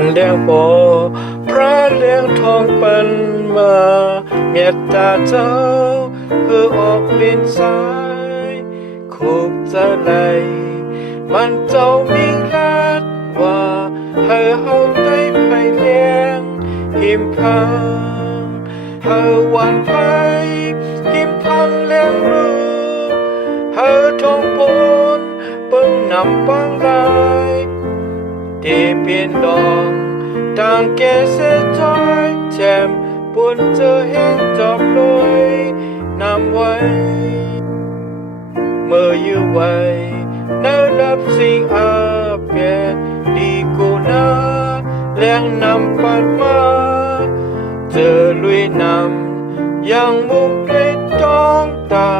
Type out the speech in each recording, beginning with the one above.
อันเลี้ยงโปพระเลี้ยงทองปันมาเมตตาเจ้าคือออกเป็นสายคูบจะไหลมันเจ้ามิงลัดว่าให้เฮาได้ไผเลี้ยงหิมพังให้วันไผหิมพังเลี้ยงรู้ให้ทองปนเปิ้งนำปังลายที่เปลี่ยนดองต่างแก่เสียจอยแจมปนเจอแห้งจอบลอยนำไว้เมื่อยื้อไว้เนื้อรับสิ่งอาเปียดีกูนาแรงนำปัดมาเจอลุยนำยังมุกด้วยดองตา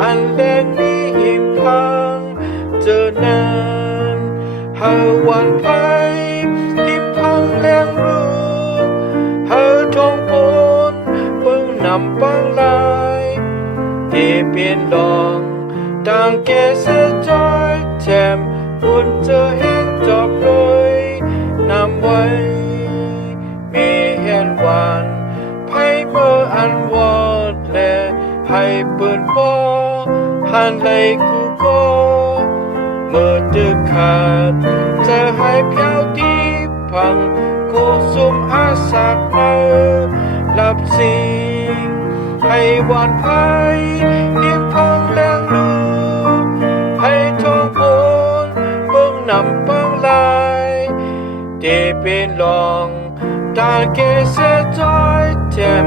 อันแรงนี้หิมพังเจอนานหาวันไผหิมพังแรงรู้หาทองปนเปิ้งนำปังลายที่เปลี่ยนดองต่างแก่เสียจอยแจมอุ่นเจอแห้งจอบเลยนำไว้มีเห็นหวานไผเมื่ออันวอดแลให้ปืนปอหันไหลกูก็เมื่อตึกขาดจะให้เพียวดีพังกูสุมอาสากเมื่อหลับสิ่งให้หวานไผนิ่มพังแรงรู้ให้ทองปนเบิ่งนำปังลายที่เป็นลองตาเกเสจอยแจม